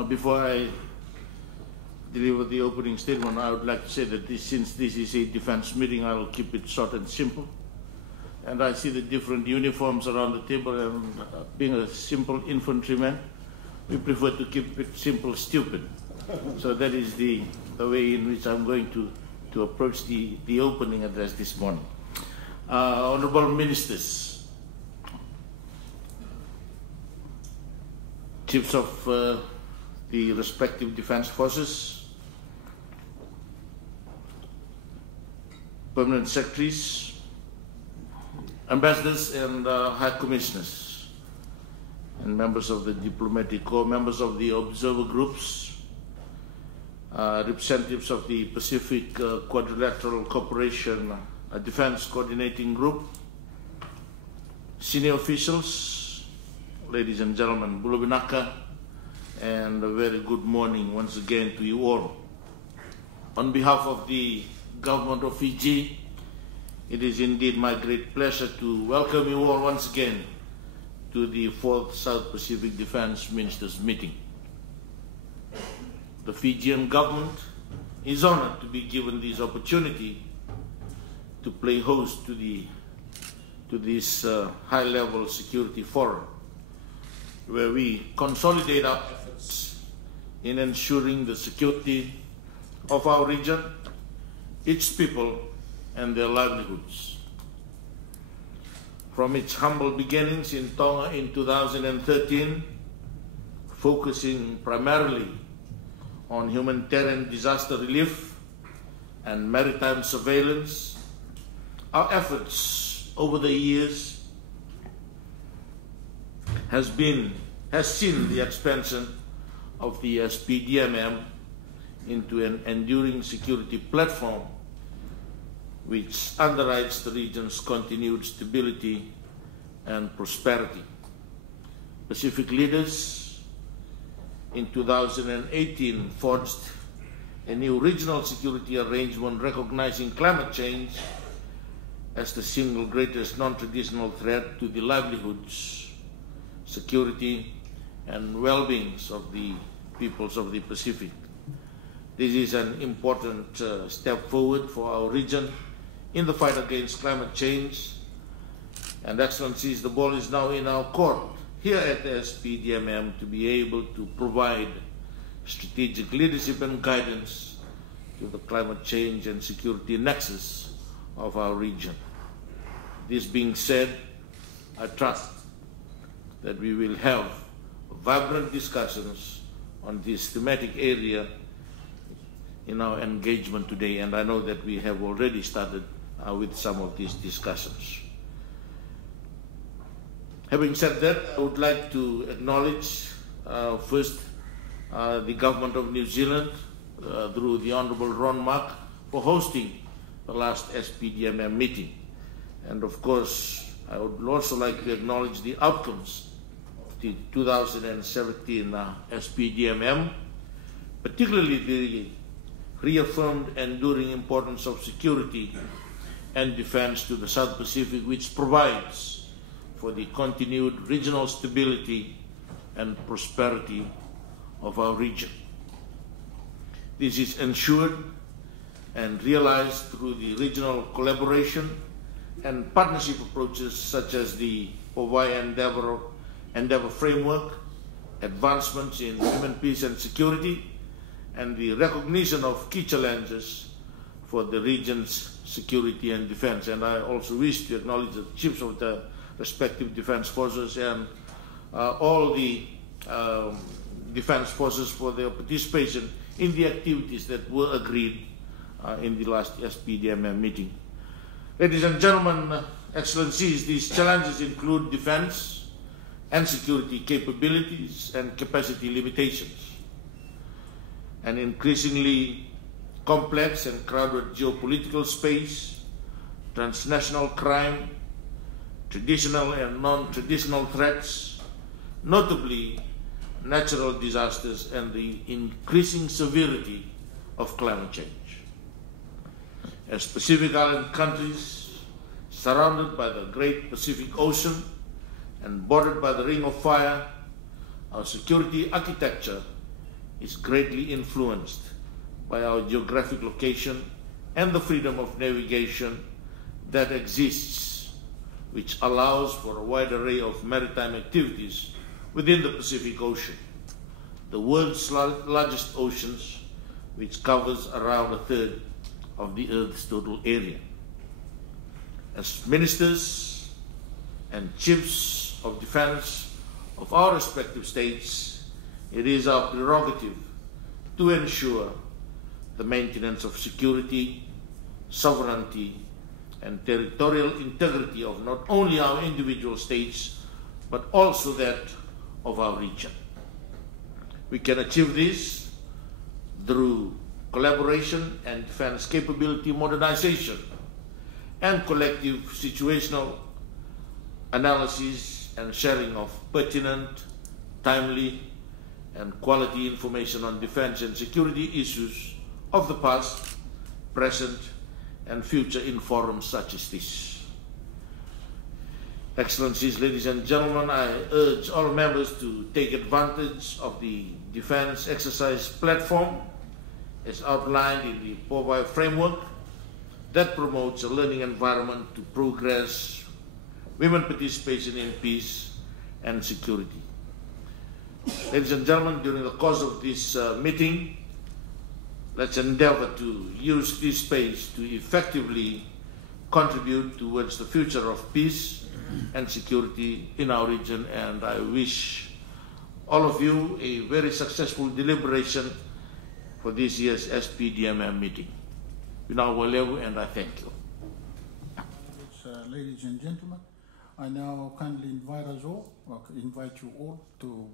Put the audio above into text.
Before I deliver the opening statement, I would like to say that since this is a defense meeting, I will keep it short and simple. And I see the different uniforms around the table, and being a simple infantryman, we prefer to keep it simple, stupid. So that is the way in which I'm going to approach the opening address this morning. Honorable Ministers, Chiefs of the respective defense forces, Permanent Secretaries, Ambassadors and High Commissioners, and members of the Diplomatic Corps, members of the observer groups, representatives of the Pacific Quadrilateral Cooperation Defense Coordinating Group, senior officials, ladies and gentlemen, Bulabinaka, and a very good morning once again to you all. On behalf of the Government of Fiji, it is indeed my great pleasure to welcome you all once again to the 4th South Pacific Defense Ministers meeting. The Fijian government is honored to be given this opportunity to play host to this high-level security forum, where we consolidate our efforts in ensuring the security of our region, its people, and their livelihoods. From its humble beginnings in Tonga in 2013, focusing primarily on humanitarian disaster relief and maritime surveillance, our efforts over the years has seen the expansion of the SPDMM into an enduring security platform which underwrites the region's continued stability and prosperity. Pacific leaders in 2018 forged a new regional security arrangement recognizing climate change as the single greatest non-traditional threat to the livelihoods, security, and well-being of the peoples of the Pacific. This is an important step forward for our region in the fight against climate change. And Excellencies, the ball is now in our court here at the SPDMM to be able to provide strategic leadership and guidance to the climate change and security nexus of our region. This being said, I trust that we will have vibrant discussions on this thematic area in our engagement today, and I know that we have already started with some of these discussions. Having said that, I would like to acknowledge first the Government of New Zealand through the Honourable Ron Mark for hosting the last SPDMM meeting. And of course, I would also like to acknowledge the outcomes of the 2017 SPDMM, particularly the reaffirmed enduring importance of security and defense to the South Pacific, which provides for the continued regional stability and prosperity of our region. This is ensured and realized through the regional collaboration and partnership approaches such as the Hawaii Endeavour Framework, advancements in human peace and security, and the recognition of key challenges for the region's security and defense. And I also wish to acknowledge the chiefs of the respective defense forces and all the defense forces for their participation in the activities that were agreed in the last SPDMM meeting. Ladies and gentlemen, Excellencies, these challenges include defense and security capabilities and capacity limitations, an increasingly complex and crowded geopolitical space, transnational crime, traditional and non-traditional threats, notably natural disasters, and the increasing severity of climate change. As Pacific Island countries surrounded by the Great Pacific Ocean and bordered by the Ring of Fire, our security architecture is greatly influenced by our geographic location and the freedom of navigation that exists, which allows for a wide array of maritime activities within the Pacific Ocean, the world's largest oceans, which covers around a third of the Earth's total area. As ministers and chiefs of defense of our respective states, it is our prerogative to ensure the maintenance of security, sovereignty, and territorial integrity of not only our individual states, but also that of our region. We can achieve this through collaboration and defense capability modernization and collective situational analysis and sharing of pertinent, timely, and quality information on defense and security issues of the past, present, and future in forums such as this. Excellencies, ladies and gentlemen, I urge all members to take advantage of the defense exercise platform as outlined in the POVI framework that promotes a learning environment to progress women participation in peace and security. Ladies and gentlemen, during the course of this meeting, let's endeavor to use this space to effectively contribute towards the future of peace and security in our region, and I wish all of you a very successful deliberation for this year's SPDMM meeting. And I thank you. Ladies and gentlemen, I now kindly invite you all to